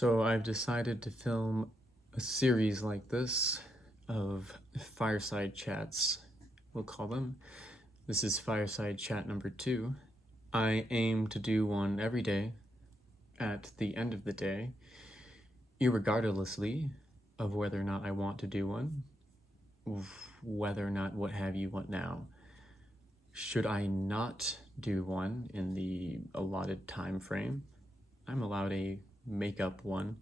So I've decided to film a series like this of fireside chats, we'll call them. This is fireside chat number 2. I aim to do one every day at the end of the day, irregardlessly of whether or not I want to do one, whether or not what have you, what now. Should I not do one in the allotted time frame, I'm allowed a make-up one,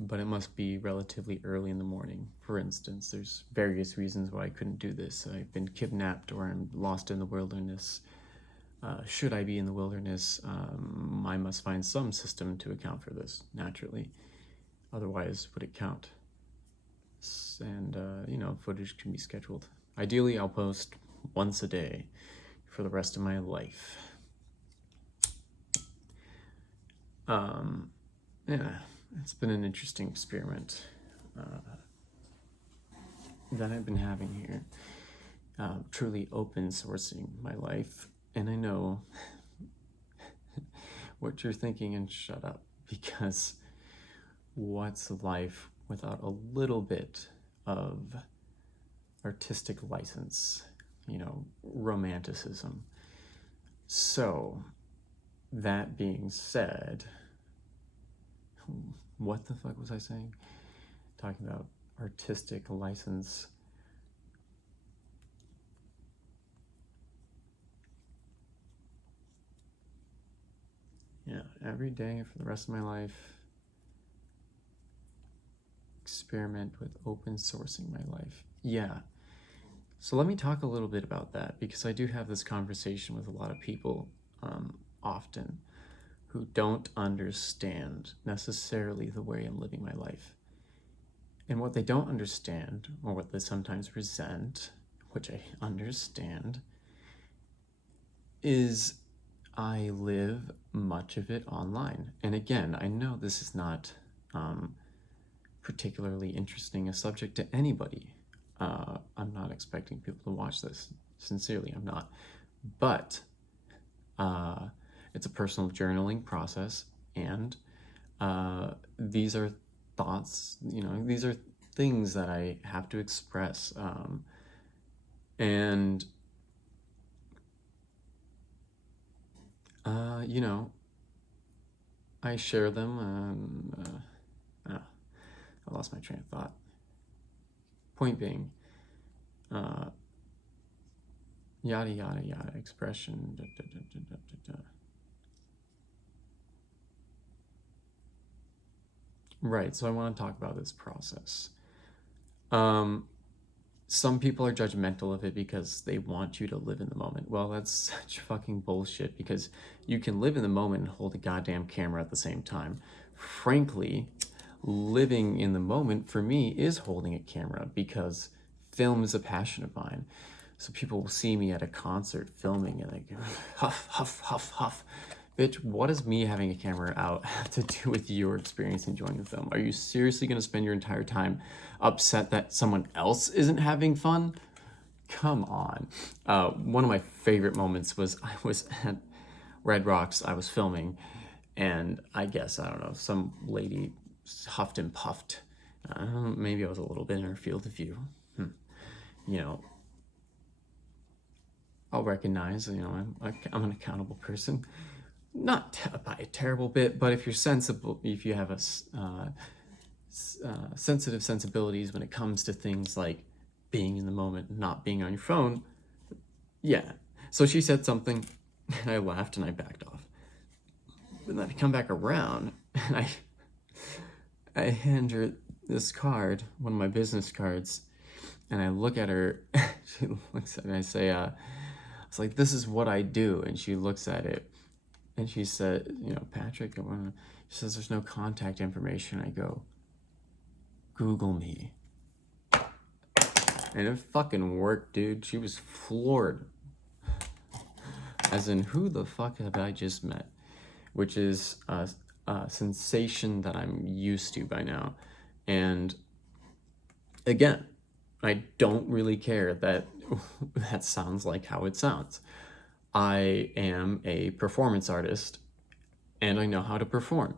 but it must be relatively early in the morning. For instance, there's various reasons why I couldn't do this. I've been kidnapped or I'm lost in the wilderness. Should I be in the wilderness, I must find some system to account for this, naturally. Otherwise, would it count? And, footage can be scheduled. Ideally, I'll post once a day for the rest of my life. Yeah, it's been an interesting experiment that I've been having here. Truly open sourcing my life. And I know what you're thinking, and shut up, because what's life without a little bit of artistic license, romanticism? So, that being said, what the fuck was I saying? Talking about artistic license. Yeah, every day for the rest of my life, experiment with open sourcing my life. Yeah. So let me talk a little bit about that, because I do have this conversation with a lot of people often who don't understand necessarily the way I'm living my life. And what they don't understand, or what they sometimes resent, which I understand, is I live much of it online. And again, I know this is not particularly interesting a subject to anybody. I'm not expecting people to watch this. Sincerely, I'm not. But it's a personal journaling process, and these are thoughts, these are things that I have to express. And I share them. I lost my train of thought. Point being, yada, yada, yada, expression, da, da, da, da, da, da. Right, so I want to talk about this process. Some people are judgmental of it because they want you to live in the moment. Well, that's such fucking bullshit, because you can live in the moment and hold a goddamn camera at the same time. Frankly, living in the moment for me is holding a camera, because film is a passion of mine. So people will see me at a concert filming and they go, huff, huff, huff, huff. Bitch, what does me having a camera out have to do with your experience enjoying the film? Are you seriously going to spend your entire time upset that someone else isn't having fun? Come on. One of my favorite moments was I was at Red Rocks, I was filming, and I guess, I don't know, some lady huffed and puffed. Maybe I was a little bit in her field of view. I'll recognize, I'm an accountable person. Not by a terrible bit, but if you're sensible, if you have a sensitive sensibilities when it comes to things like being in the moment, not being on your phone, yeah. So she said something, and I laughed and I backed off. But then I come back around, and I hand her this card, one of my business cards, and I look at her. She looks at it, and I say, "It's like, this is what I do." And she looks at it, and she said, "Patrick," she says, "There's no contact information." I go, "Google me." And it fucking worked, dude. She was floored. As in, who the fuck have I just met? Which is a sensation that I'm used to by now. And again, I don't really care that that sounds like how it sounds. I am a performance artist, and I know how to perform.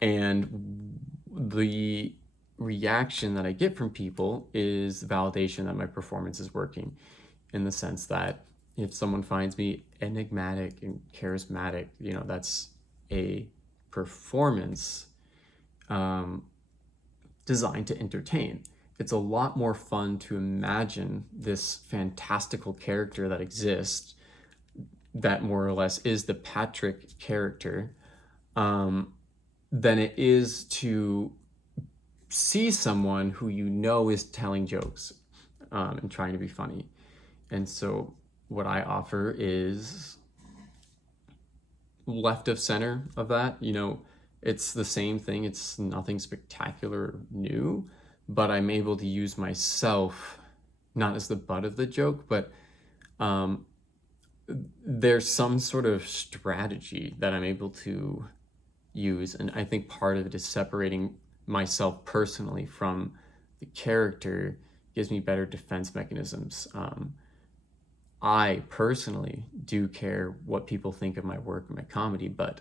And the reaction that I get from people is validation that my performance is working, in the sense that if someone finds me enigmatic and charismatic, that's a performance designed to entertain. It's a lot more fun to imagine this fantastical character that exists, that more or less is the Patrick character, than it is to see someone who is telling jokes and trying to be funny. And so what I offer is left of center of that. It's the same thing. It's nothing spectacular or new, but I'm able to use myself not as the butt of the joke, but there's some sort of strategy that I'm able to use. And I think part of it is separating myself personally from the character gives me better defense mechanisms. I personally do care what people think of my work and my comedy, but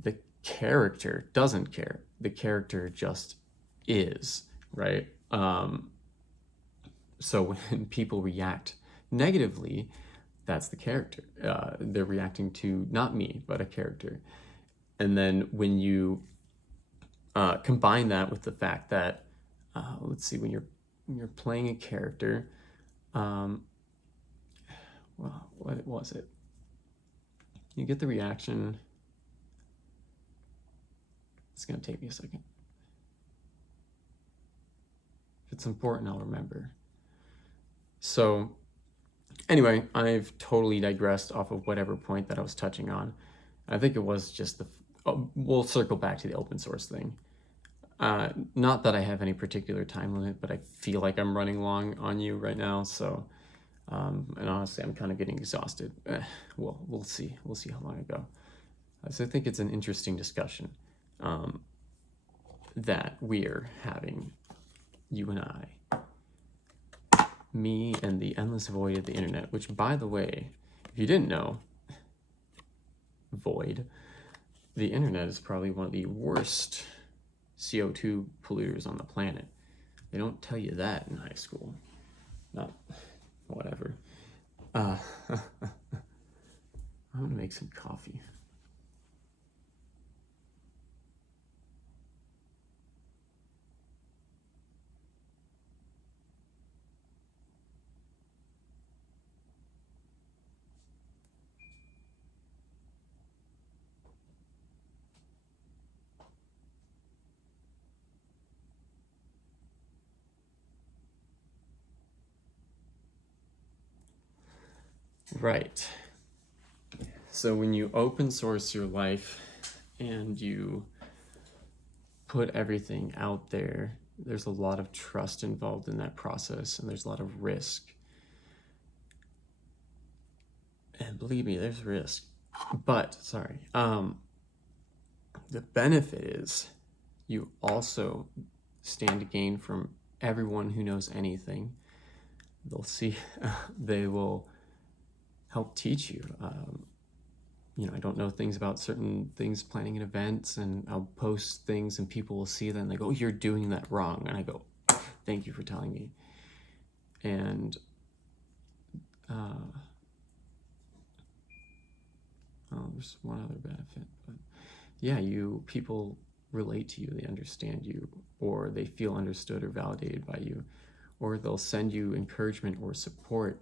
the character doesn't care. The character just is, right? So when people react negatively, that's the character. They're reacting to not me, but a character. And then when you combine that with the fact that, let's see, when you're playing a character, well, what was it? You get the reaction. It's going to take me a second. If it's important, I'll remember. So anyway, I've totally digressed off of whatever point that I was touching on. I think it was just we'll circle back to the open source thing. Not that I have any particular time limit, but I feel like I'm running long on you right now. So, and honestly, I'm kind of getting exhausted. Well, we'll see. We'll see how long I go. So I think it's an interesting discussion that we're having, you and I, me and the endless void of the internet, which, by the way, if you didn't know, void, the internet is probably one of the worst CO2 polluters on the planet. They don't tell you that in high school. Not, whatever. I'm gonna make some coffee. Right. So when you open source your life and you put everything out there, there's a lot of trust involved in that process, and there's a lot of risk. And believe me, there's risk. But, sorry, the benefit is you also stand to gain from everyone who knows anything. They'll see, they will help teach you. I don't know things about certain things, planning an event, and I'll post things and people will see them and they go, "Oh, you're doing that wrong." And I go, "Thank you for telling me." And Oh, there's one other benefit, but yeah, people relate to you, they understand you, or they feel understood or validated by you, or they'll send you encouragement or support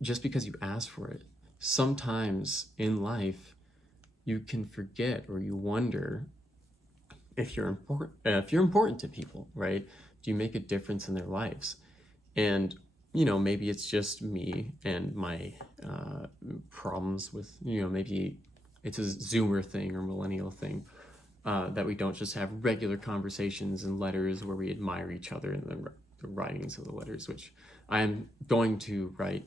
just because you ask for it. Sometimes in life, you can forget or you wonder if you're important to people, right? Do you make a difference in their lives? And maybe it's just me and my problems with maybe it's a Zoomer thing or millennial thing, that we don't just have regular conversations and letters where we admire each other and the writings of the letters, which I'm going to write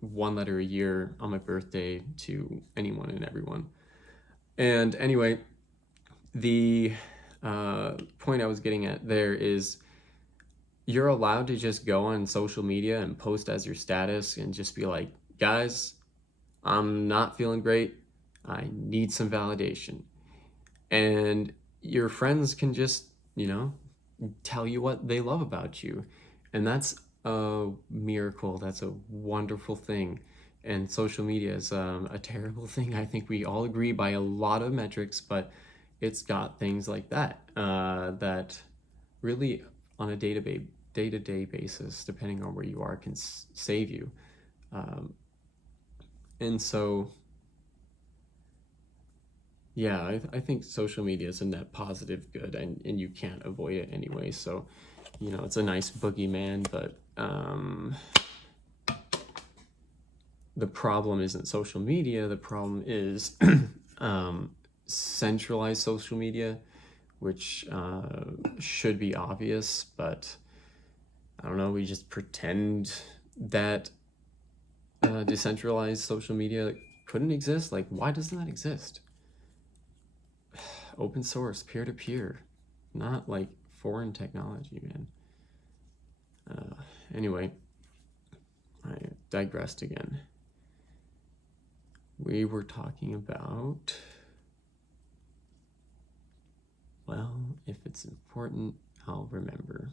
one letter a year on my birthday to anyone and everyone. And anyway, the point I was getting at there is you're allowed to just go on social media and post as your status and just be like, guys, I'm not feeling great. I need some validation. And your friends can just, tell you what they love about you. And that's a miracle. That's a wonderful thing. And social media is a terrible thing. I think we all agree by a lot of metrics, but it's got things like that that really on a day-to-day basis, depending on where you are, can save you. And so, yeah, I think social media is a net positive good, and you can't avoid it anyway. So, it's a nice boogeyman, but the problem isn't social media. The problem is centralized social media, which should be obvious, but I don't know, we just pretend that decentralized social media couldn't exist. Like, why doesn't that exist? Open source, peer-to-peer, not like foreign technology, man. Anyway, I digressed again. We were talking about, well, if it's important, I'll remember.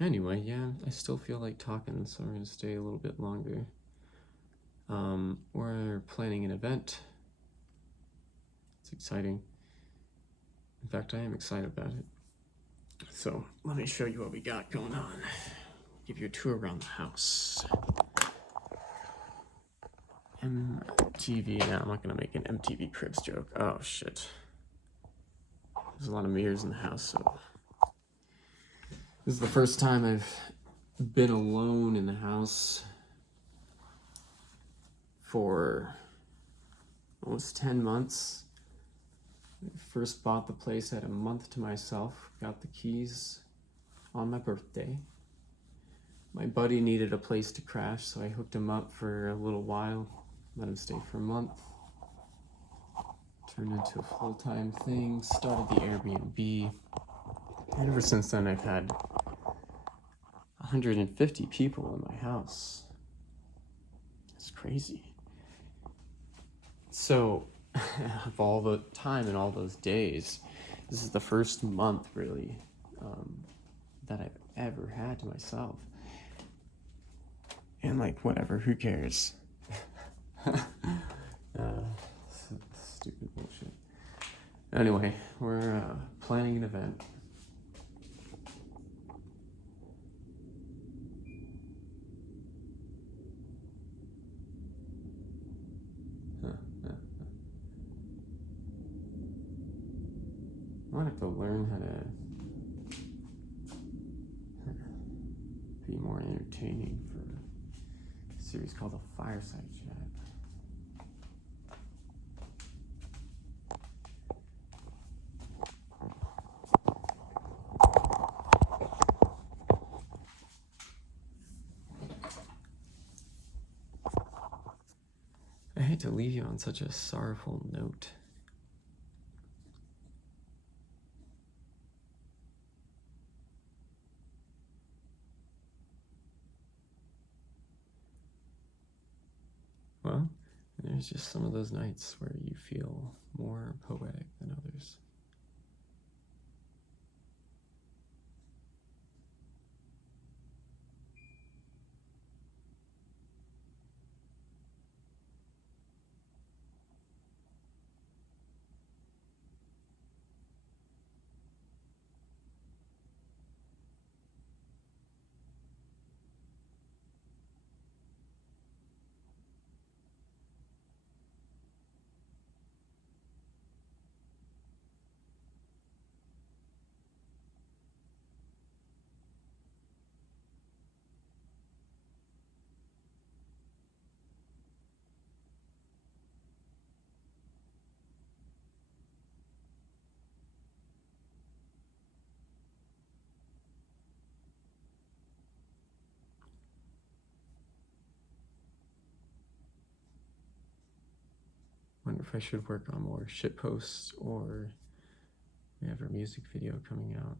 Anyway, yeah, I still feel like talking, so we're gonna stay a little bit longer. We're planning an event. It's exciting. In fact, I am excited about it. So let me show you what we got going on. Give you a tour around the house. MTV. Now I'm not gonna make an MTV Cribs joke. Oh shit. There's a lot of mirrors in the house, so this is the first time I've been alone in the house for almost 10 months. I first bought the place, had a month to myself, got the keys on my birthday. My buddy needed a place to crash, so I hooked him up for a little while, let him stay for a month. Turned into a full-time thing, started the Airbnb. And ever since then, I've had 150 people in my house. It's crazy. So, of all the time and all those days, this is the first month, really, that I've ever had to myself. And, like, whatever, who cares? Stupid bullshit. Anyway, we're planning an event. I might have to learn how to be more entertaining for a series called the Fireside Chat. I hate to leave you on such a sorrowful note. Well, there's just some of those nights where you feel more poetic than others. if I should work on more shit posts or we have our music video coming out.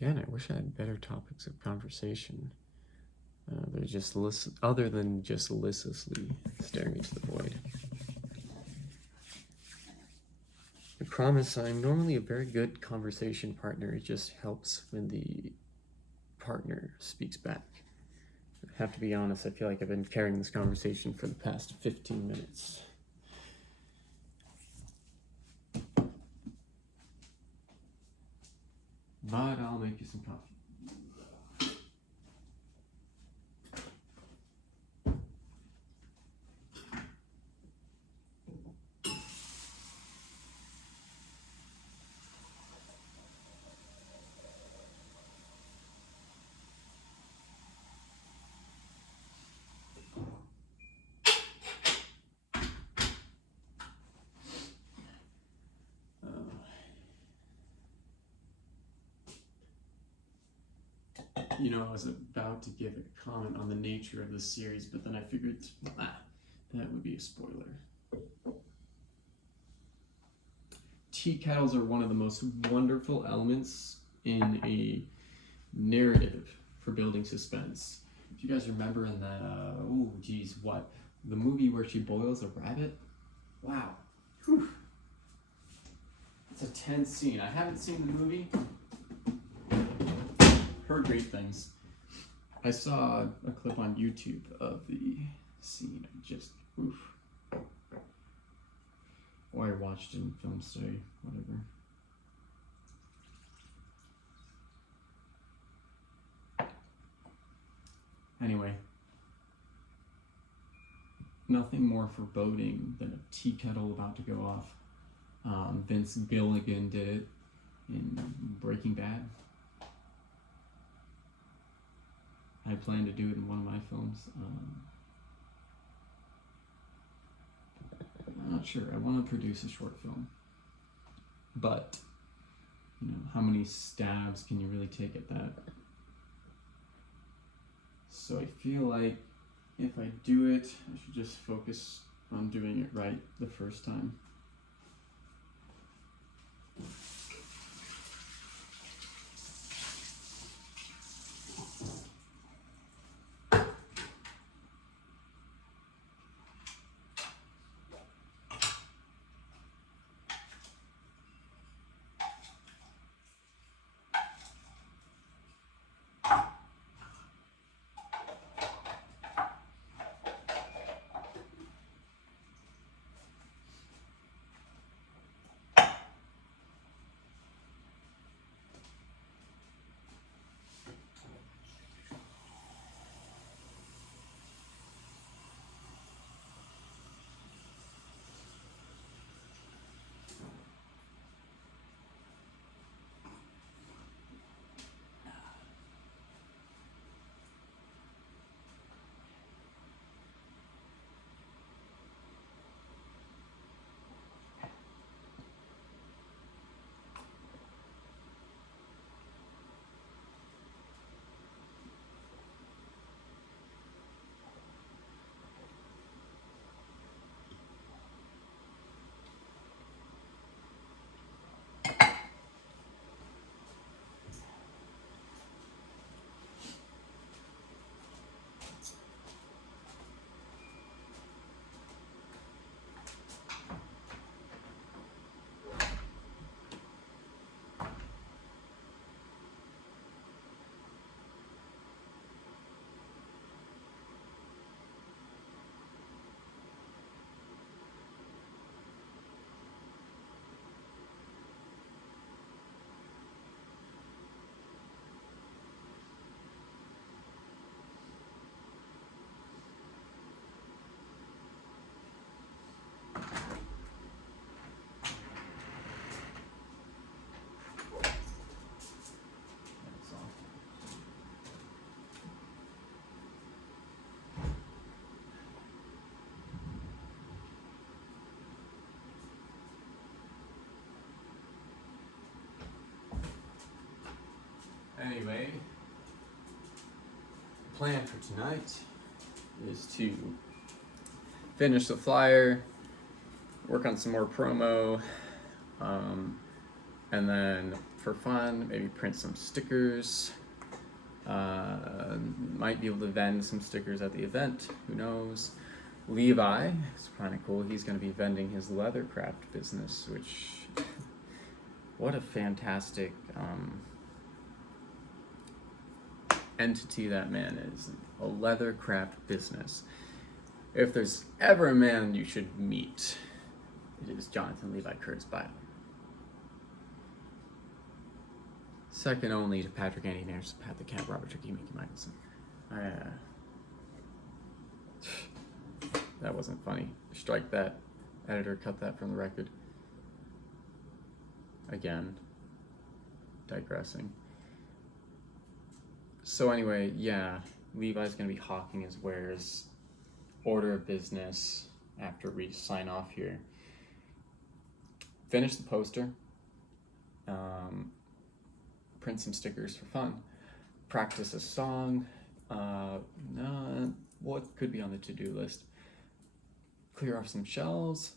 Again, I wish I had better topics of conversation. They're just other than just listlessly staring into the void. I promise I'm normally a very good conversation partner. It just helps when the partner speaks back. I have to be honest, I feel like I've been carrying this conversation for the past 15 minutes. But I'll make you some coffee. You know, I was about to give a comment on the nature of this series, but then I figured that would be a spoiler. Tea kettles are one of the most wonderful elements in a narrative for building suspense. If you guys remember in that, the movie where she boils a rabbit? Wow. Whew. It's a tense scene. I haven't seen the movie. Heard great things. I saw a clip on YouTube of the scene. Or I watched it in film study, whatever. Anyway, nothing more foreboding than a tea kettle about to go off. Vince Gilligan did it in Breaking Bad. I plan to do it in one of my films. I'm not sure. I want to produce a short film. But, you know, how many stabs can you really take at that? So I feel like if I do it, I should just focus on doing it right the first time. Anyway, the plan for tonight is to finish the flyer, work on some more promo, and then for fun, maybe print some stickers. Might be able to vend some stickers at the event, who knows. Levi, it's kind of cool, he's going to be vending his leathercraft business, which, what a fantastic entity that man is. A leathercraft business. If there's ever a man you should meet, it is Jonathan Levi Kurtz Bile. Second only to Patrick Andy Nares, Pat the Cat, Robert Tricky, Mickey Michelson. That wasn't funny. Strike that. Editor, cut that from the record. Again, digressing. So anyway, yeah, Levi's gonna be hawking his wares. Order of business after we sign off here. Finish the poster. Print some stickers for fun. Practice a song. What could be on the to-do list? Clear off some shelves.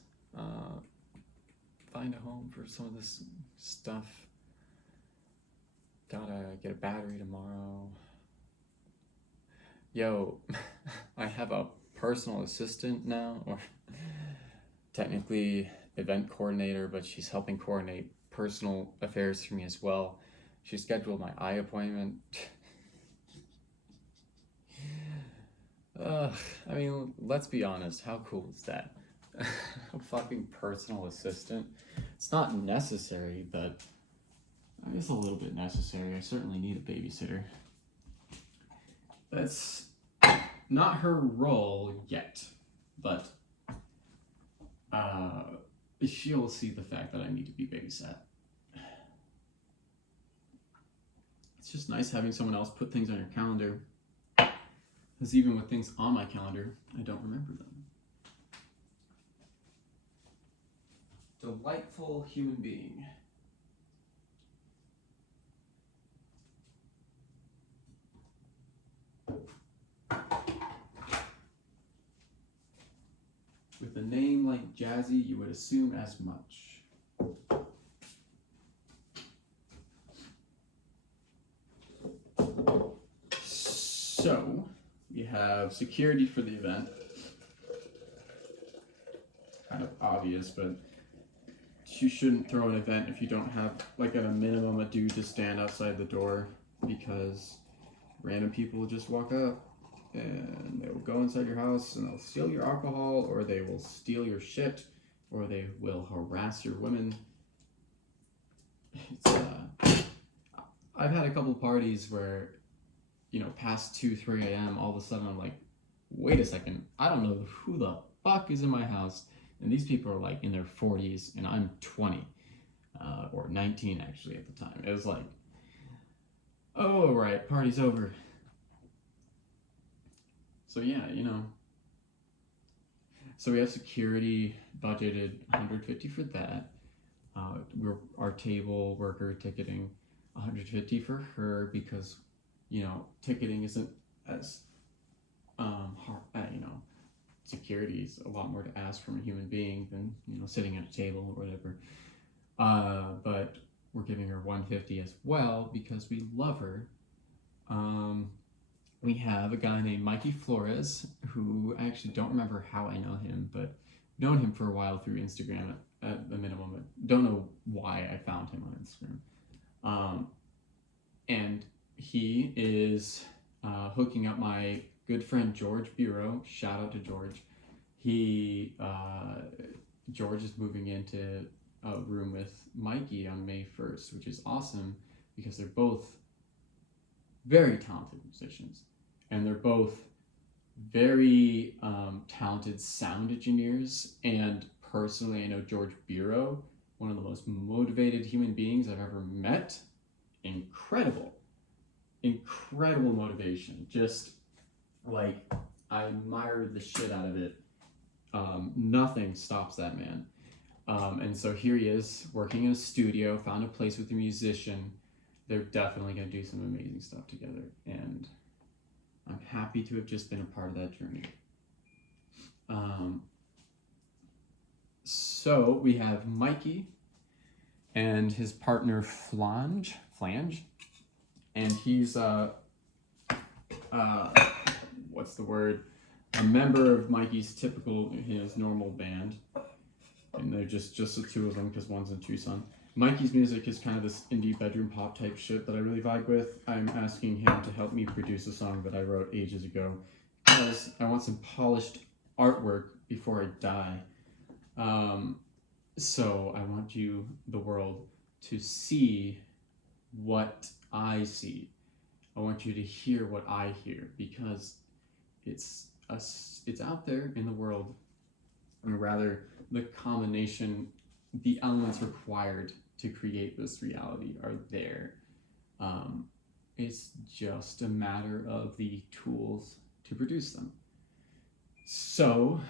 Find a home for some of this stuff. Gotta get a battery tomorrow. Yo, I have a personal assistant now, or technically event coordinator, but she's helping coordinate personal affairs for me as well. She scheduled my eye appointment. I mean, let's be honest, how cool is that? A fucking personal assistant. It's not necessary, but I guess a little bit necessary. I certainly need a babysitter. That's not her role yet, but she'll see the fact that I need to be babysat. It's just nice having someone else put things on your calendar, because even with things on my calendar, I don't remember them. Delightful human being. With a name like Jazzy, you would assume as much. So, we have security for the event. Kind of obvious, but you shouldn't throw an event if you don't have, like, at a minimum, a dude to stand outside the door, because random people will just walk up and they will go inside your house and they'll steal your alcohol, or they will steal your shit, or they will harass your women. I've had a couple parties where, you know, past 2, 3 a.m., all of a sudden I'm like, wait a second, I don't know who the fuck is in my house. And these people are like in their 40s and I'm 20, or 19 actually at the time. It was like, oh, right, party's over. So yeah, you know. So we have security budgeted $150 for that. Our table worker ticketing $150 for her, because, you know, ticketing isn't as hard, you know, security is a lot more to ask from a human being than, you know, sitting at a table or whatever. But we're giving her $150 as well because we love her. We have a guy named Mikey Flores, who I actually don't remember how I know him, but known him for a while through Instagram at the minimum. I don't know why I found him on Instagram. And he is hooking up my good friend George Bureau. Shout out to George. George is moving into a room with Mikey on May 1st, which is awesome because they're both very talented musicians, and they're both very talented sound engineers. And personally, I know George Bureau, one of the most motivated human beings I've ever met. Incredible motivation. Just like, I admire the shit out of it. Nothing stops that man. And so here he is working in a studio, found a place with a musician, they're definitely going to do some amazing stuff together, and I'm happy to have just been a part of that journey. So we have Mikey and his partner Flange, and he's what's the word? A member of Mikey's his normal band, and they're just the two of them because one's in Tucson. Mikey's music is kind of this indie bedroom pop type shit that I really vibe with. I'm asking him to help me produce a song that I wrote ages ago because I want some polished artwork before I die. So I want you, the world, to see what I see. I want you to hear what I hear because it's out there in the world, or rather, the combination, the elements required to create this reality are there. It's just a matter of the tools to produce them. So,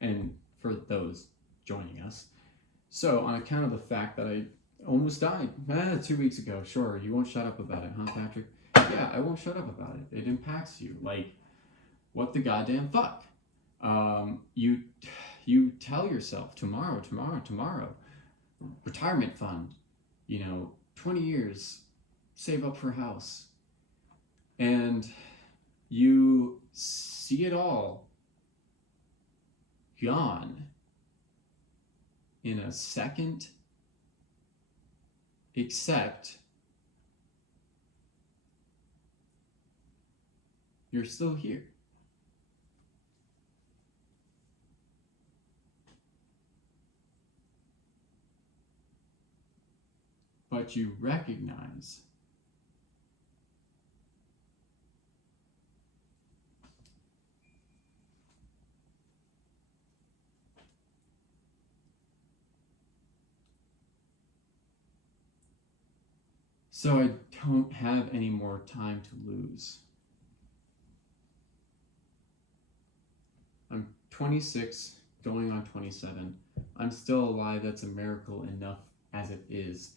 and for those joining us, so on account of the fact that I almost died 2 weeks ago, sure, you won't shut up about it, huh, Patrick? Yeah, I won't shut up about it. It impacts you. Like, what the goddamn fuck? You tell yourself tomorrow, retirement fund, 20 years, save up for a house. And you see it all gone in a second, except you're still here. But you recognize so I don't have any more time to lose. I'm 26, going on 27. I'm still alive. That's a miracle enough as it is.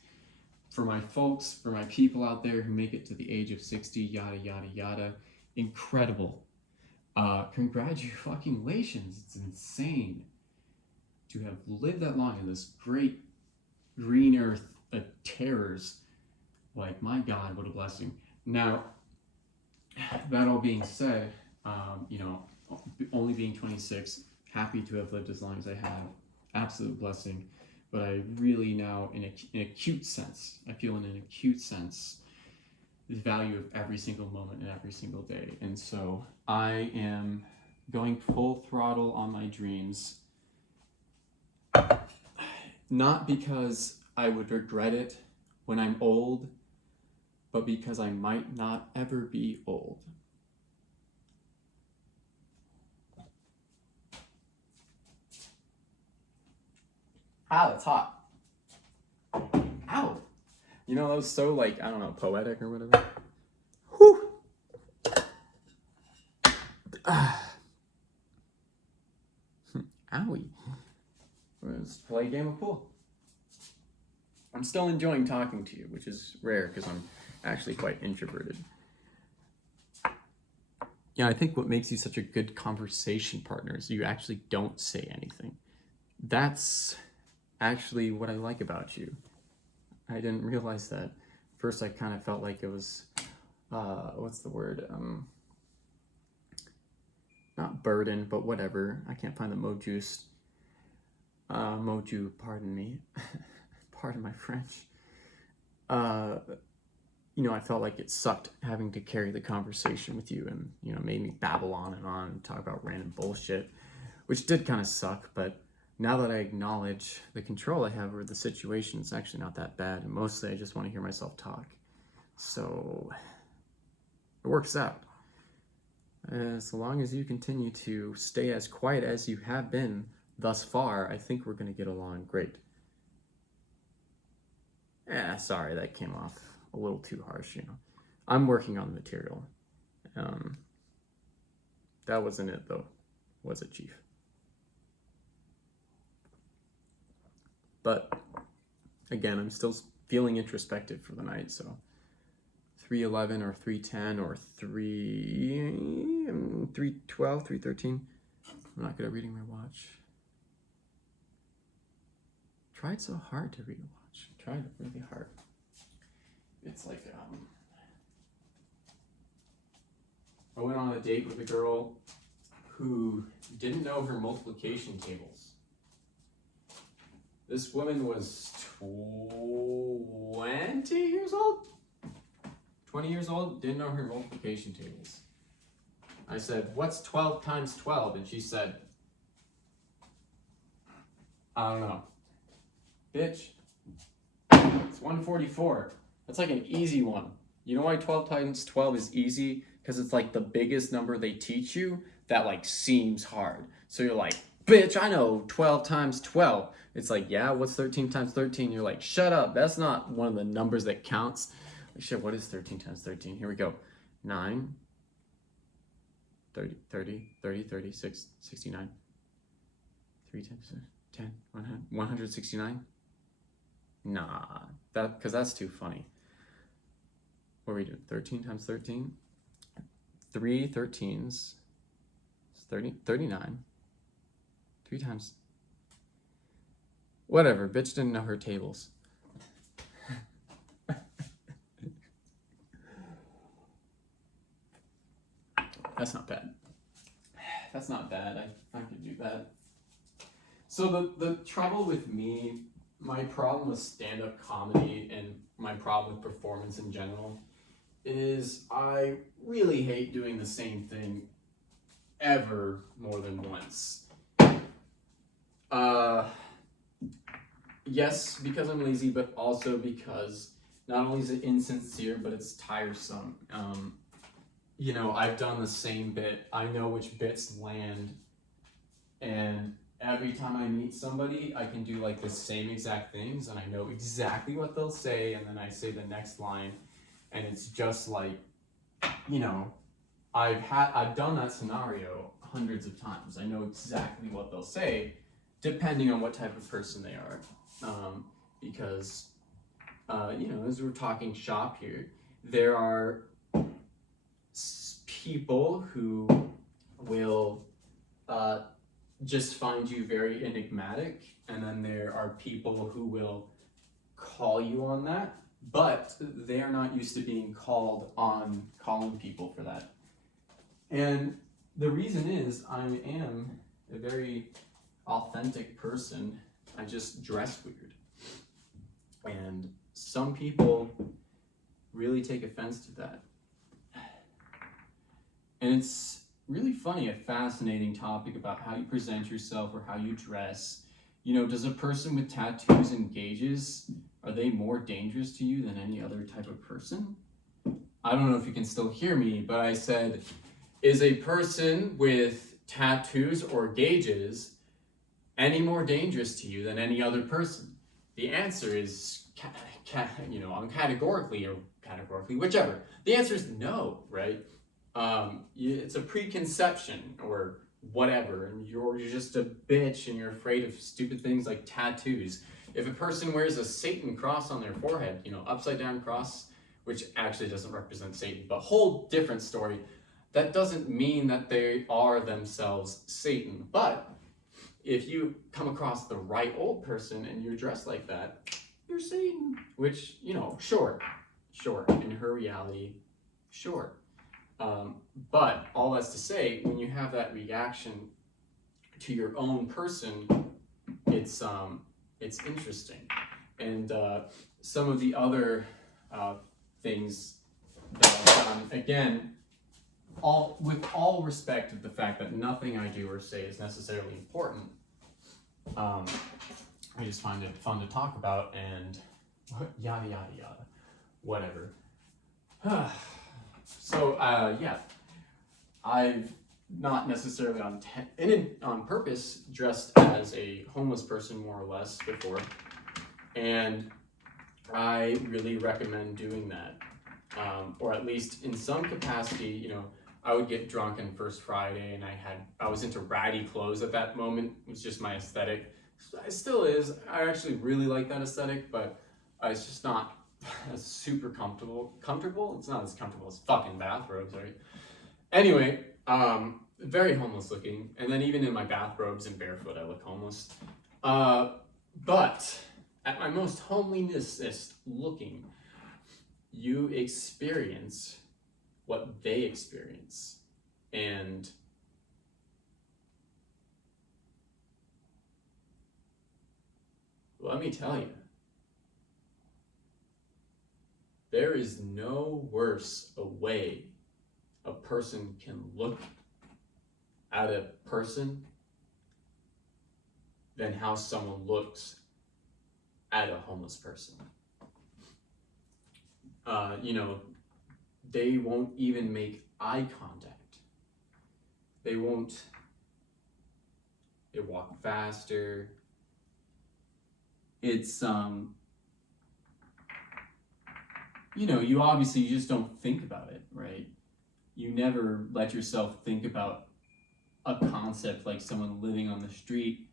For my folks, for my people out there who make it to the age of 60, yada, yada, yada, incredible. Congratulations. It's insane to have lived that long in this great green earth of terrors. Like, my God, what a blessing. Now, that all being said, only being 26, happy to have lived as long as I have, absolute blessing. But I really now, in an acute sense, I feel in an acute sense, the value of every single moment and every single day. And so I am going full throttle on my dreams. Not because I would regret it when I'm old, but because I might not ever be old. Ow, it's hot. Ow. That was so, I don't know, poetic or whatever. Whew. Owie. Let's play a game of pool. I'm still enjoying talking to you, which is rare because I'm actually quite introverted. I think what makes you such a good conversation partner is you actually don't say anything. That's actually what I like about you. I didn't realize that. First, I kind of felt like it was, what's the word? Not burden, but whatever. I can't find the moju, pardon me. Pardon my French. I felt like it sucked having to carry the conversation with you and, made me babble on and talk about random bullshit, which did kind of suck, but now that I acknowledge the control I have over the situation, it's actually not that bad, and mostly I just want to hear myself talk. So it works out. As long as you continue to stay as quiet as you have been thus far, I think we're going to get along great. Sorry, that came off a little too harsh, I'm working on the material. That wasn't it, though, was it, Chief? But again, I'm still feeling introspective for the night. So 3:11 or 3:10 or 3:12, 3:13. I'm not good at reading my watch. Tried so hard to read a watch. Tried really hard. It's like I went on a date with a girl who didn't know her multiplication tables. This woman was 20 years old? 20 years old, didn't know her multiplication tables. I said, what's 12 times 12? And she said, I don't know. Bitch, it's 144. That's like an easy one. You know why 12 times 12 is easy? Because it's like the biggest number they teach you that like seems hard. So you're like, bitch, I know 12 times 12. It's like, yeah, what's 13 times 13? You're like, shut up. That's not one of the numbers that counts. Like, shit, what is 13 times 13? Here we go. 9, 30, 30, 30, 36, 69. 3 times 10, 169. Nah, because that's too funny. What are we doing? 13 times 13? 3 13s. 30, 39. 3 times. Whatever, bitch didn't know her tables. That's not bad. That's not bad. I could do that. So the trouble with me, my problem with stand-up comedy and my problem with performance in general is I really hate doing the same thing ever more than once. Yes, because I'm lazy, but also because not only is it insincere, but it's tiresome. You know, I've done the same bit. I know which bits land, and every time I meet somebody, I can do like the same exact things, and I know exactly what they'll say, and then I say the next line, and it's just like, you know, I've done that scenario hundreds of times. I know exactly what they'll say, depending on what type of person they are, because you know, as we're talking shop here, there are people who will just find you very enigmatic, and then there are people who will call you on that, but they're not used to being called on calling people for that. And the reason is I am a very authentic person. I just dress weird. And some people really take offense to that. And it's really funny, a fascinating topic about how you present yourself or how you dress. You know, does a person with tattoos and gauges, are they more dangerous to you than any other type of person? I don't know if you can still hear me, but I said, is a person with tattoos or gauges any more dangerous to you than any other person? The answer is, you know, categorically, whichever. The answer is no, right? It's a preconception or whatever, and you're just a bitch and you're afraid of stupid things like tattoos. If a person wears a Satan cross on their forehead, you know, upside down cross, which actually doesn't represent Satan, but whole different story, that doesn't mean that they are themselves Satan. But if you come across the right old person and you're dressed like that, you're Satan, which, you know, sure, in her reality, sure. But all that's to say, when you have that reaction to your own person, it's interesting. And some of the other things that I've done, again, with all respect of the fact that nothing I do or say is necessarily important, I just find it fun to talk about and yada yada yada, whatever. So yeah, I've not necessarily on purpose dressed as a homeless person more or less before, and I really recommend doing that, or at least in some capacity. You know, I would get drunk on First Friday, and I was into ratty clothes at that moment. It was just my aesthetic. It still is. I actually really like that aesthetic, but It's just not super comfortable. It's not as comfortable as fucking bathrobes, right? Anyway, very homeless looking, and then even in my bathrobes and barefoot, I look homeless. But at my most homeliness looking, you experience what they experience, and let me tell you, there is no worse a way a person can look at a person than how someone looks at a homeless person. They won't even make eye contact. They walk faster. It's, you just don't think about it, right? You never let yourself think about a concept like someone living on the street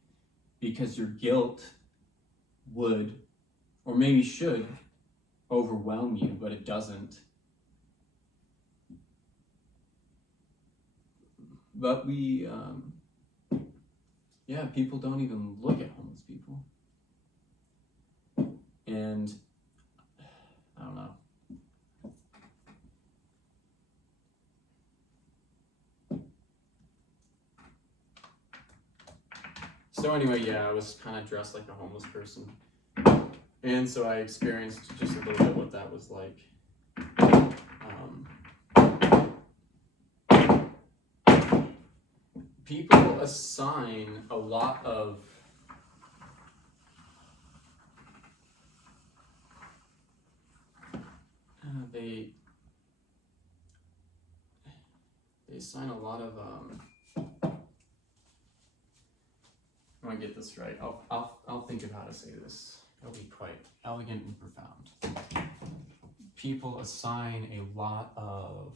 because your guilt would, or maybe should, overwhelm you, but it doesn't. But people don't even look at homeless people. And I don't know. So anyway, I was kind of dressed like a homeless person. And so I experienced just a little bit what that was like. People assign a lot of they assign a lot of I want to get this right. I'll think of how to say this. It'll be quite elegant and profound. People assign a lot of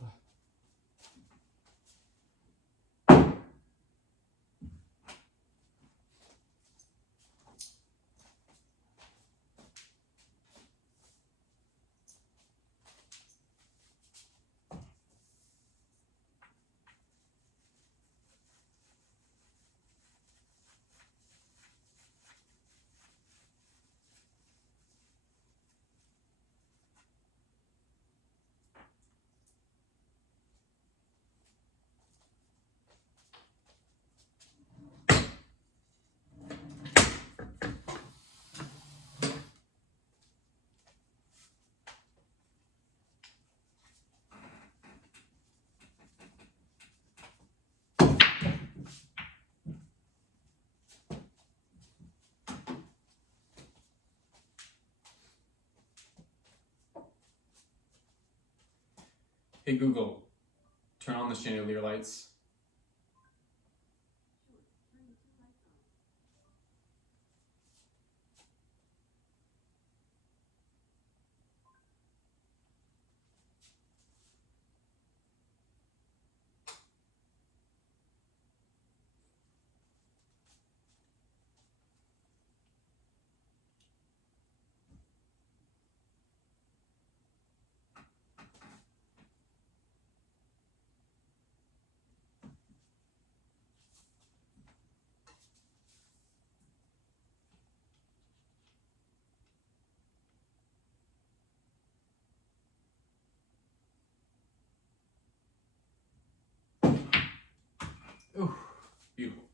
Hey Google, turn on the chandelier lights. Ooh, beautiful.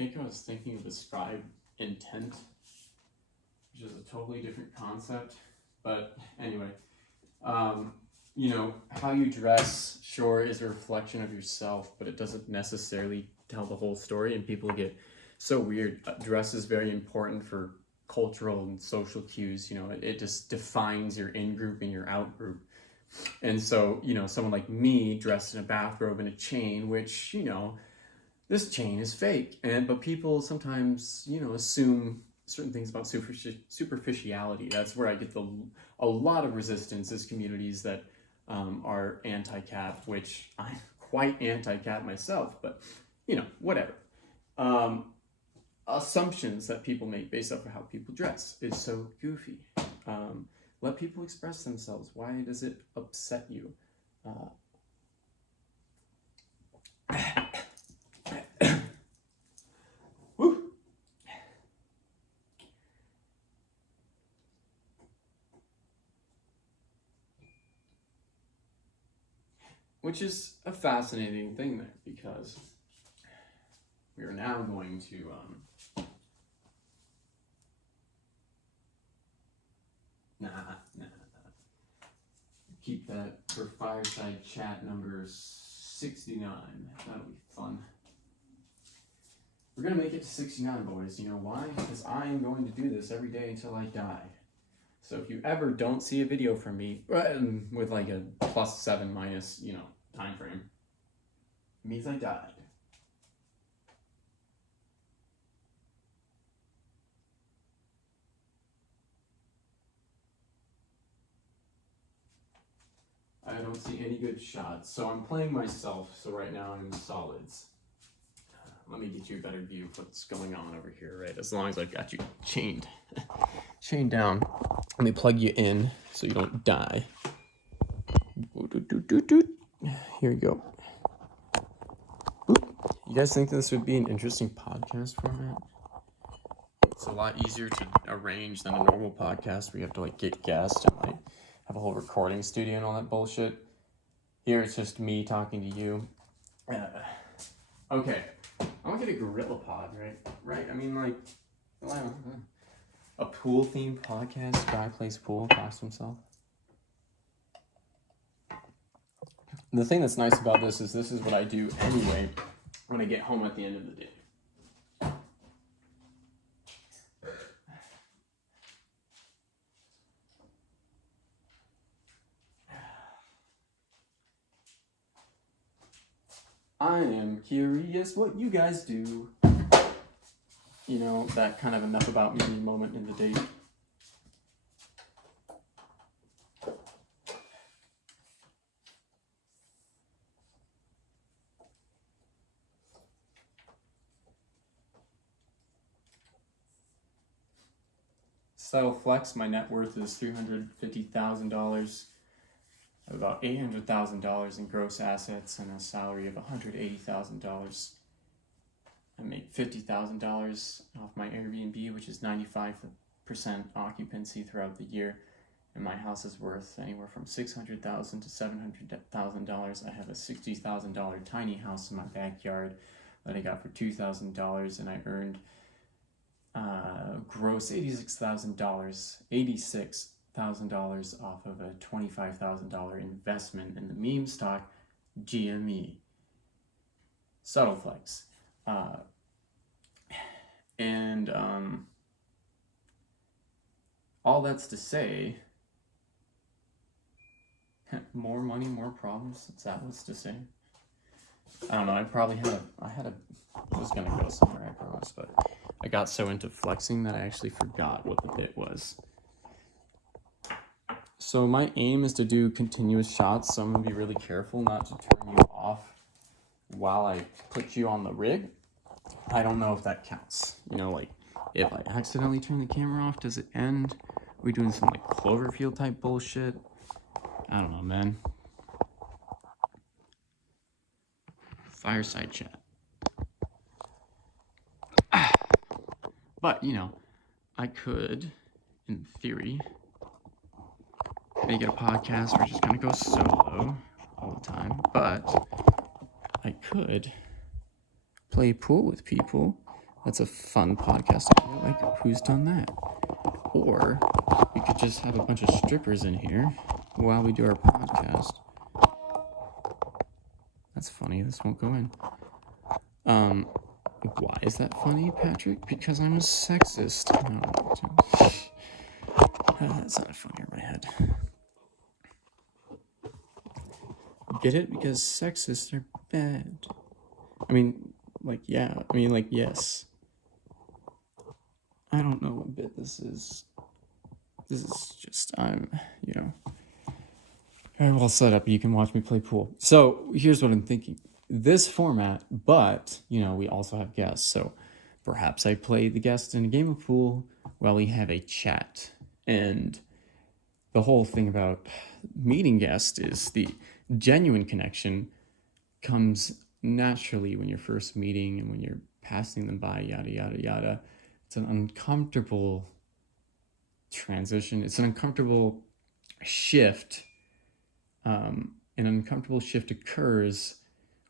think I was thinking of ascribe intent, which is a totally different concept. But anyway, you know, how you dress, sure, is a reflection of yourself, but it doesn't necessarily tell the whole story, and people get so weird. Dress is very important for cultural and social cues. You know, it just defines your in-group and your out-group. And so, you know, someone like me dressed in a bathrobe and a chain, which, you know, this chain is fake. But people sometimes, you know, assume certain things about superficiality. That's where I get a lot of resistance is communities that are anti-cap, which I'm quite anti-cap myself, but, you know, whatever. Assumptions that people make based off of how people dress is so goofy. Let people express themselves. Why does it upset you? Woo. Which is a fascinating thing there, because we are now going to keep that for fireside chat number 69. That'll be fun. We're gonna make it to 69, boys. You know why? Because I am going to do this every day until I die. So if you ever don't see a video from me with like a +7 minus, you know, time frame, it means I died. I don't see any good shots, so I'm playing myself. So right now I'm in solids. Let me get you a better view of what's going on over here, right? As long as I've got you chained down. Let me plug you in so you don't die. Here we go. You guys think this would be an interesting podcast format? It's a lot easier to arrange than a normal podcast where you have to like get guests and like have a whole recording studio and all that bullshit. Here it's just me talking to you. Okay, I want to get a gorilla pod, right? I mean, like, a pool themed podcast. Guy plays pool, talks to himself. The thing that's nice about this is what I do anyway when I get home at the end of the day. I am curious what you guys do. You know, that kind of enough about me moment in the day. Subtle flex, my net worth is $350,000. I have about $800,000 in gross assets and a salary of $180,000. I make $50,000 off my Airbnb, which is 95% occupancy throughout the year. And my house is worth anywhere from $600,000 to $700,000. I have a $60,000 tiny house in my backyard that I got for $2,000, and I earned gross $86,000 off of a $25,000 investment in the meme stock GME. Subtle flex. And all that's to say, more money, more problems. Is that what's to say? I don't know. I was gonna go somewhere, I promise, but I got so into flexing that I actually forgot what the bit was. So my aim is to do continuous shots, so I'm gonna be really careful not to turn you off while I put you on the rig. I don't know if that counts. You know, like, if I accidentally turn the camera off, does it end? Are we doing some like Cloverfield type bullshit? I don't know, man. Fireside chat. But, you know, I could, in theory, make it a podcast where I just kind of go solo all the time. But I could play pool with people That's a fun podcast idea. Like, who's done that? Or we could just have a bunch of strippers in here while we do our podcast. That's funny. This won't go in. Why is that funny, Patrick? Because I'm a sexist. No, that sounded funnier in my head. Get it? Because sexists are bad. I mean, like, yeah. I mean, like, yes. I don't know what bit this is. This is just, very well set up. You can watch me play pool. So here's what I'm thinking. This format, but, we also have guests. So perhaps I play the guest in a game of pool while we have a chat. And the whole thing about meeting guests is the genuine connection comes naturally when you're first meeting and when you're passing them by, yada, yada, yada. It's an uncomfortable transition. It's an uncomfortable shift. An uncomfortable shift occurs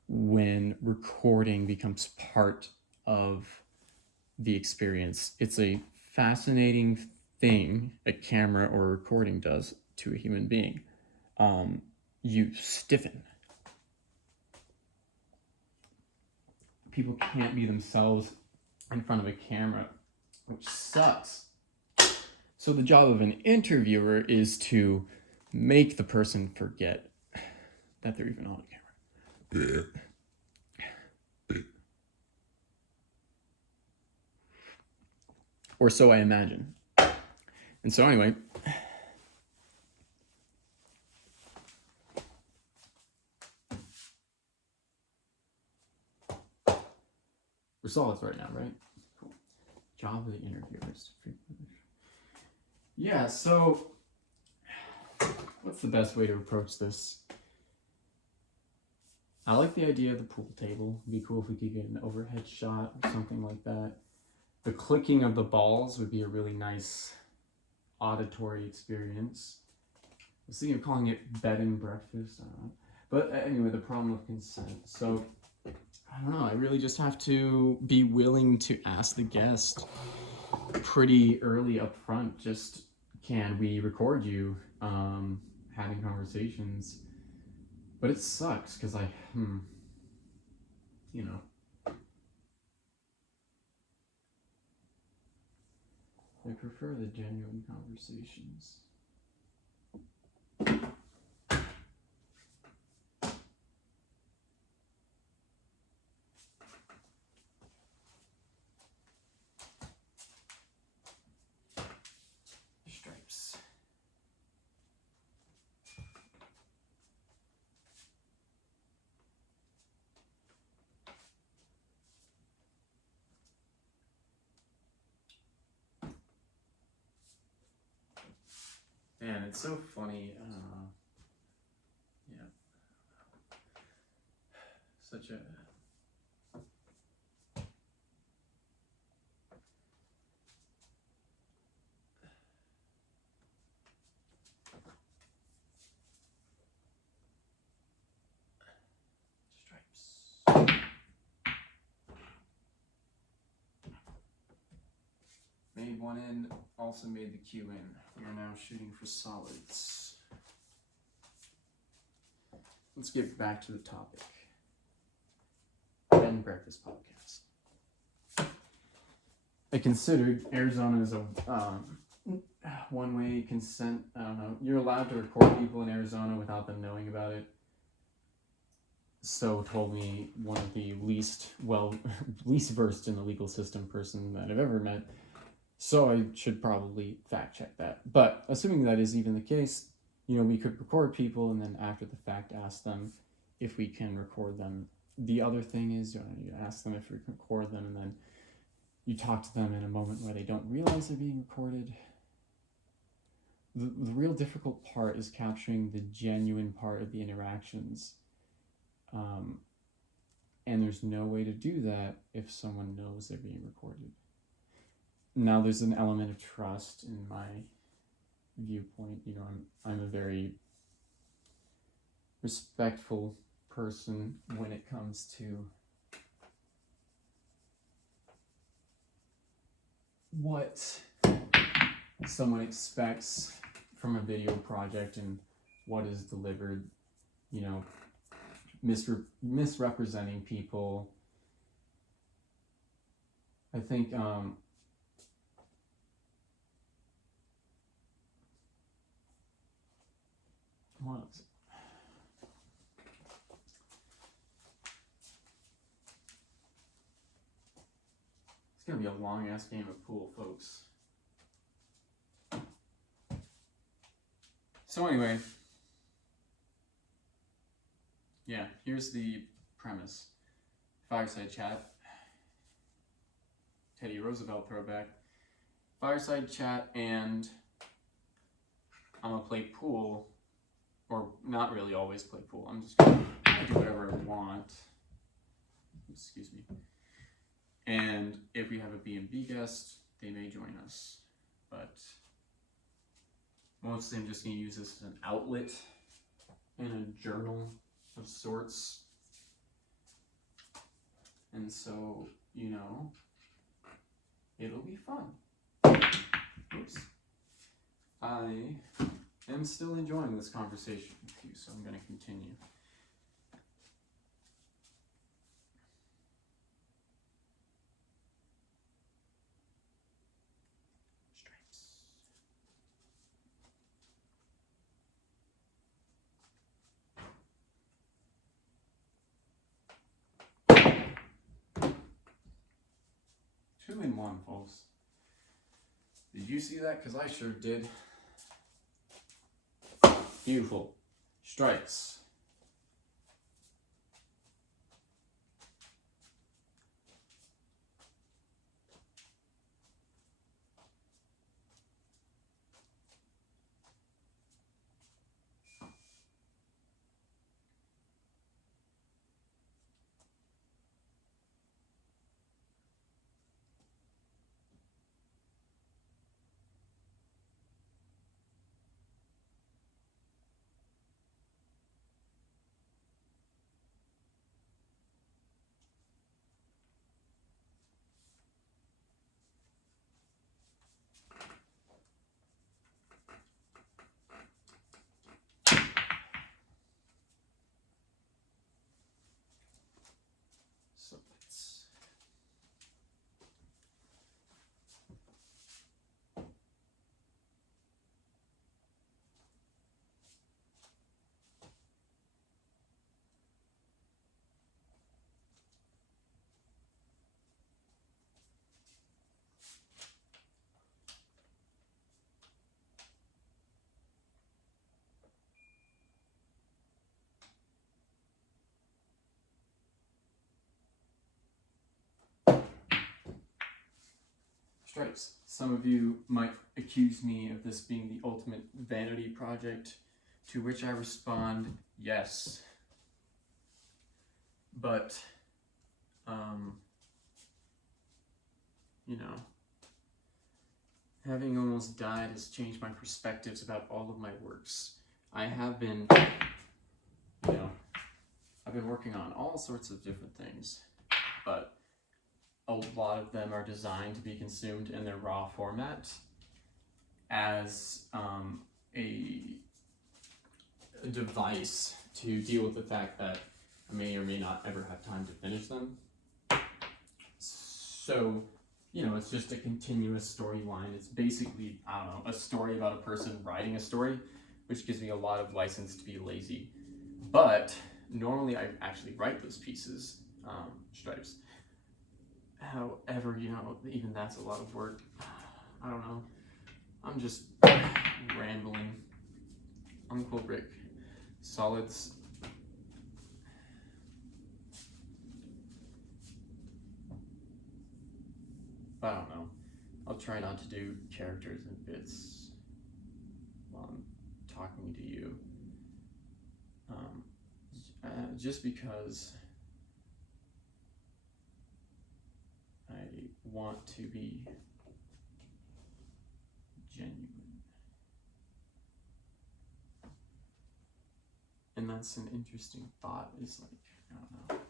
when recording becomes part of the experience. It's a fascinating thing a camera or a recording does to a human being. You stiffen. People can't be themselves in front of a camera, which sucks. So the job of an interviewer is to make the person forget that they're even on camera. Or so I imagine. And so anyway, we're solid right now, right? Cool. Job of the interviewers. Yeah, so what's the best way to approach this? I like the idea of the pool table. It'd be cool if we could get an overhead shot or something like that. The clicking of the balls would be a really nice auditory experience. I was thinking of calling it bed and breakfast. I don't know. But anyway, the problem of consent. So, I don't know. I really just have to be willing to ask the guest pretty early up front, just, can we record you having conversations? But it sucks because I prefer the genuine conversations. Stripes. Man, it's so funny. Such a stripes. Made one in, also made the Q in. We are now shooting for solids. Let's get back to the topic. Bed and breakfast podcast. I considered Arizona as a one-way consent. I don't know. You're allowed to record people in Arizona without them knowing about it. So told me one of the least versed in the legal system person that I've ever met. So I should probably fact check that. But assuming that is even the case, we could record people and then after the fact ask them if we can record them. The other thing is you ask them if we can record them and then you talk to them in a moment where they don't realize they're being recorded. The real difficult part is capturing the genuine part of the interactions. And there's no way to do that if someone knows they're being recorded. Now there's an element of trust in my viewpoint. I'm a very respectful person when it comes to what someone expects from a video project and what is delivered, you know, misrepresenting people. I think what is it? It's gonna be a long ass game of pool, folks. So anyway, yeah, here's the premise. Fireside chat. Teddy Roosevelt throwback. Fireside chat, and I'm gonna play pool, or not really always play pool. I'm just gonna do whatever I want. Excuse me. And if we have a B&B guest, they may join us. But mostly I'm just gonna use this as an outlet and a journal of sorts. And so, you know, it'll be fun. Oops. I am still enjoying this conversation with you, so I'm going to continue. Stripes. Two in one, folks. Did you see that? Because I sure did. Beautiful. Strikes. So let's... Stripes. Some of you might accuse me of this being the ultimate vanity project, to which I respond, yes. But, you know, having almost died has changed my perspectives about all of my works. I have been, you know, I've been working on all sorts of different things, but a lot of them are designed to be consumed in their raw format as a device to deal with the fact that I may or may not ever have time to finish them. So, you know, it's just a continuous storyline. It's basically, I don't know, a story about a person writing a story, which gives me a lot of license to be lazy. But normally I actually write those pieces, Stripes. However, you know, even that's a lot of work. I don't know. I'm just rambling. Uncle Rick. Solids. I don't know. I'll try not to do characters and bits while I'm talking to you. Just because I want to be genuine. And that's an interesting thought, is like, I don't know.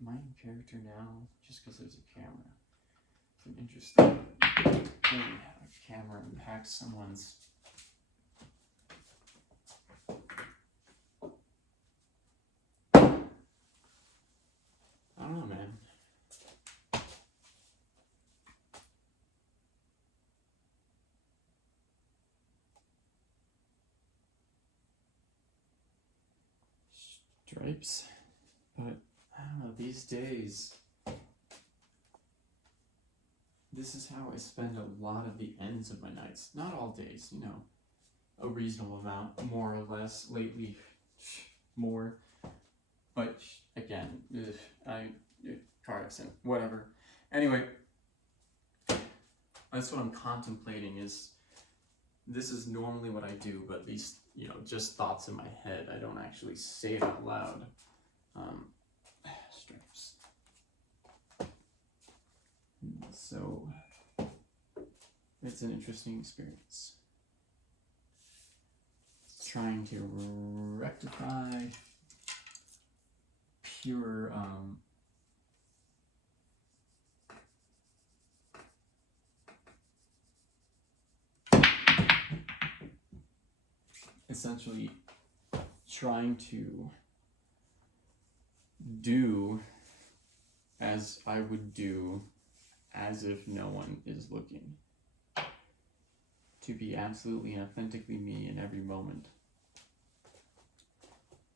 main character now just because there's a camera. It's an interesting thing how a camera impacts someone's. I don't know, man. Stripes, but I don't know, these days, this is how I spend a lot of the ends of my nights. Not all days, you know, a reasonable amount, more or less. Lately, more. But again, car accident, whatever. Anyway, that's what I'm contemplating. Is this is normally what I do, but these, you know, just thoughts in my head. I don't actually say it out loud. Stripes. So it's an interesting experience. Trying to rectify pure essentially trying to do as I would do as if no one is looking. To be absolutely and authentically me in every moment.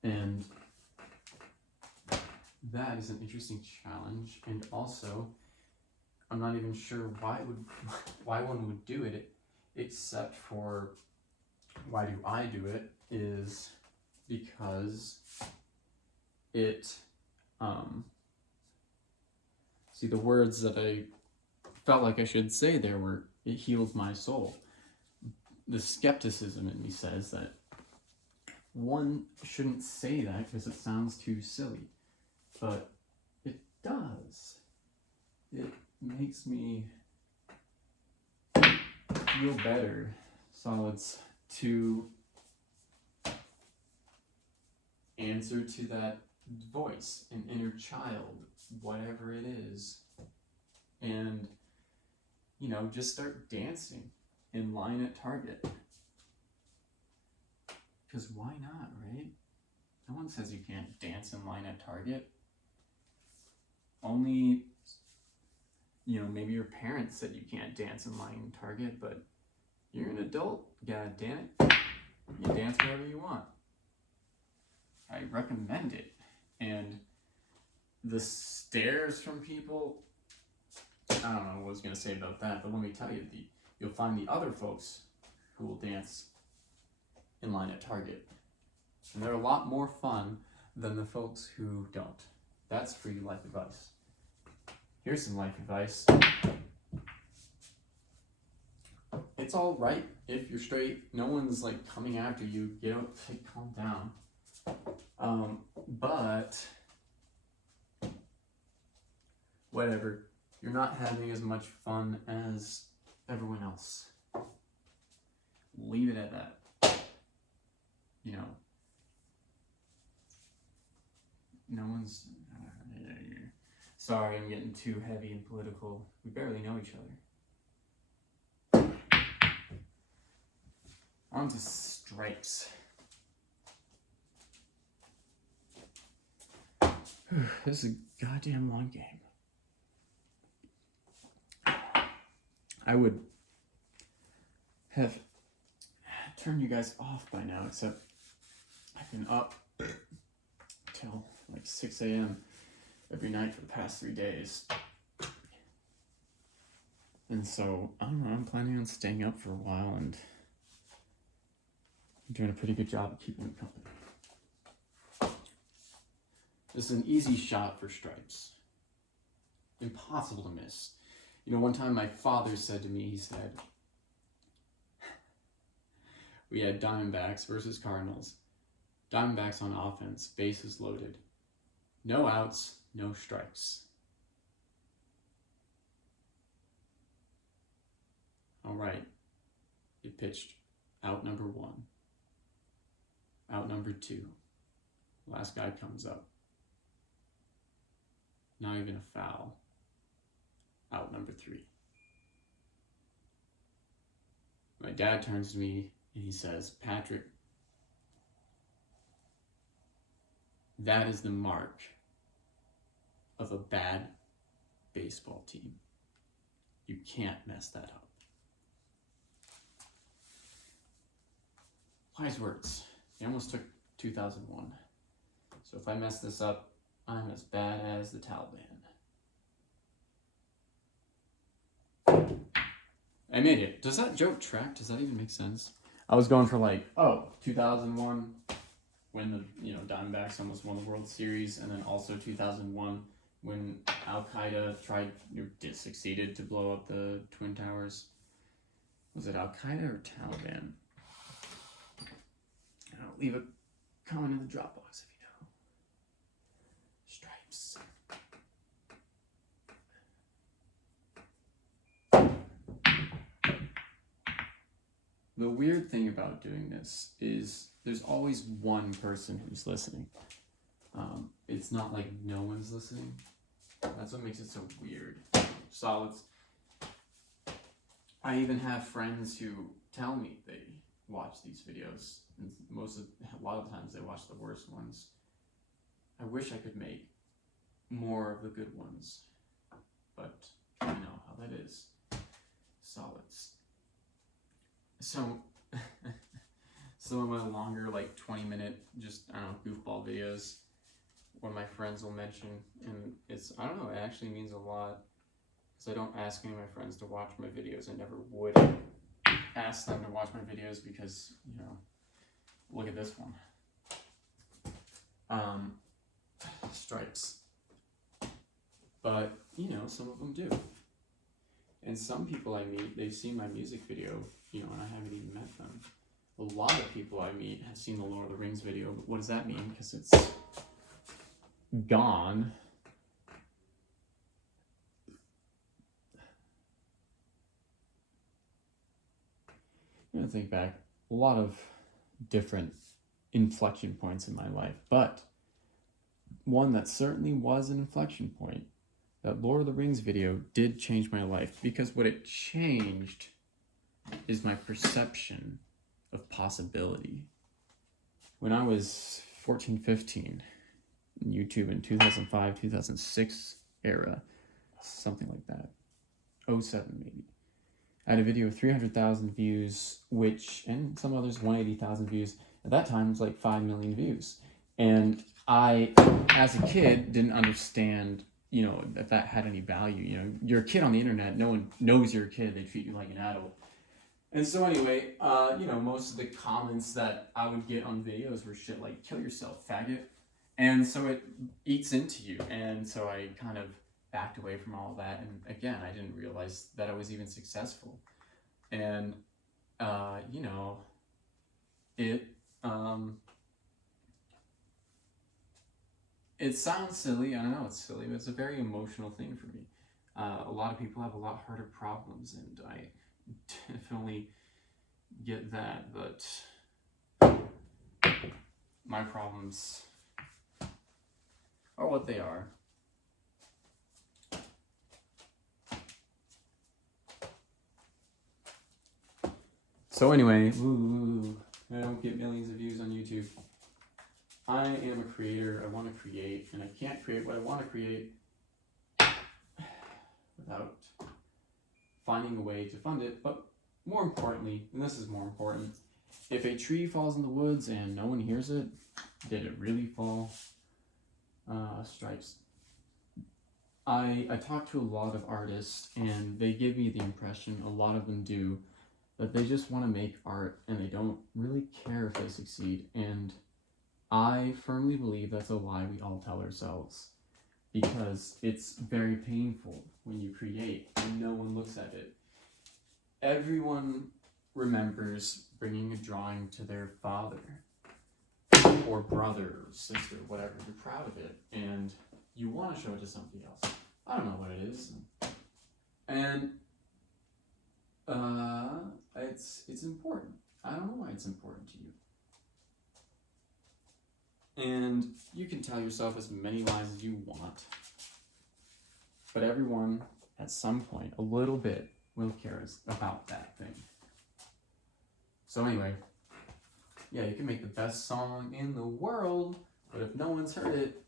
And that is an interesting challenge, and also I'm not even sure why one would do it, except for why do I do it is because it see, the words that I felt like I should say there were, it heals my soul. The skepticism in me says that one shouldn't say that because it sounds too silly, but it does. It makes me feel better, solids, to answer to that voice, an inner child, whatever it is, and, you know, just start dancing in line at Target. Because why not, right? No one says you can't dance in line at Target. Only, you know, maybe your parents said you can't dance in line in Target, but you're an adult, god damn it. You dance wherever you want. I recommend it. And the stares from people, I don't know what I was going to say about that, but let me tell you, you'll find the other folks who will dance in line at Target. And they're a lot more fun than the folks who don't. That's free life advice. Here's some life advice. It's all right if you're straight. No one's like coming after you. You know, calm down. But whatever. You're not having as much fun as everyone else. Leave it at that. You know, no one's. Sorry, I'm getting too heavy and political. We barely know each other. On to stripes. This is a goddamn long game. I would have turned you guys off by now, except I've been up till like 6 a.m. every night for the past 3 days. And so, I don't know, I'm planning on staying up for a while, and I'm doing a pretty good job of keeping me company. This is an easy shot for stripes. Impossible to miss. You know, one time my father said to me, he said, we had Diamondbacks versus Cardinals. Diamondbacks on offense, bases loaded. No outs, no strikes. All right. He pitched out number 1. Out number 2. Last guy comes up. not even a foul. Out number 3. My dad turns to me and he says, Patrick, that is the mark of a bad baseball team. You can't mess that up. Wise words. They almost took 2001. So if I mess this up, I'm as bad as the Taliban. I made it. Does that joke track? Does that even make sense? I was going for like, 2001, when the Diamondbacks almost won the World Series, and then also 2001 when Al-Qaeda succeeded to blow up the Twin Towers. Was it Al-Qaeda or Taliban? Leave a comment in the Dropbox if you know. Stripes. The weird thing about doing this is there's always one person who's listening. It's not like no one's listening. That's what makes it so weird. Solids. I even have friends who tell me they watch these videos, and a lot of times they watch the worst ones. I wish I could make more of the good ones, but you know how that is. Solids. So some of my longer, like 20-minute, just, I don't know, goofball videos, one of my friends will mention, and it's, I don't know, it actually means a lot, because I don't ask any of my friends to watch my videos. I never would ask them to watch my videos because, look at this one. Stripes. But, some of them do. And some people I meet, they've seen my music video, and I haven't even met them. A lot of people I meet have seen the Lord of the Rings video, but what does that mean? Because it's gone. I'm going to think back. A lot of different inflection points in my life, but one that certainly was an inflection point, that Lord of the Rings video did change my life, because what it changed is my perception of possibility. When I was 14, 15, YouTube in 2005, 2006 era, something like that, 07 maybe, I had a video with 300,000 views, and some others 180,000 views. At that time, it was like 5 million views. And I, as a kid, didn't understand, that had any value. You're a kid on the internet. No one knows you're a kid. They treat you like an adult. And so anyway, most of the comments that I would get on videos were shit like, kill yourself, faggot. And so it eats into you. And so I kind of backed away from all of that. And again, I didn't realize that I was even successful. And, it sounds silly. I don't know, it's silly, but it's a very emotional thing for me. A lot of people have a lot harder problems, and I definitely get that, but my problems are what they are. So anyway, I don't get millions of views on YouTube. I am a creator. I want to create, and I can't create what I want to create without finding a way to fund it. But more importantly, and this is more important, if a tree falls in the woods and no one hears it, did it really fall? Stripes. I talk to a lot of artists, and they give me the impression, a lot of them do, that they just want to make art and they don't really care if they succeed. And I firmly believe that's a lie we all tell ourselves, because it's very painful when you create and no one looks at it. Everyone remembers bringing a drawing to their father or brother or sister, whatever. You're proud of it and you want to show it to somebody else. I don't know what it is. And it's important. I don't know why it's important to you. And you can tell yourself as many lies as you want, But everyone, at some point, a little bit, will care about that thing. So anyway, yeah, you can make the best song in the world, but if no one's heard it,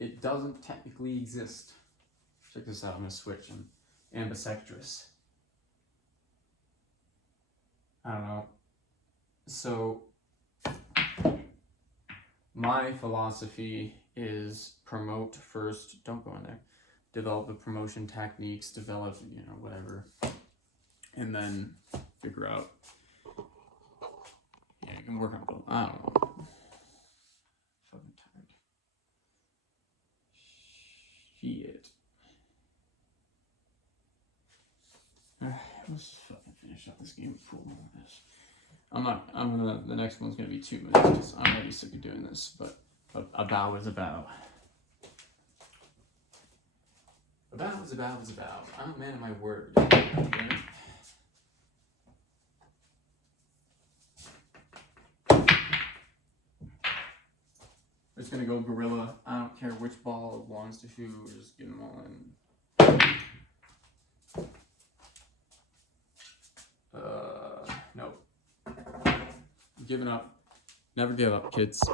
it doesn't technically exist. Check this out, I'm gonna switch. I'm ambidextrous. I don't know. So, my philosophy is promote first, don't go in there. Develop the promotion techniques, develop, whatever. And then figure out. Yeah, you can work on both. I don't know. Fucking tired. Shit. Let's just fucking finish up this game before all this. The next one's gonna be 2 minutes because I'm already sick of doing this, but a bow is a bow. A bow is a bow is a bow. I'm a man of my word. We're just gonna go gorilla. I don't care which ball it belongs to who, we're just getting them all in. Nope. Giving up. Never give up, kids.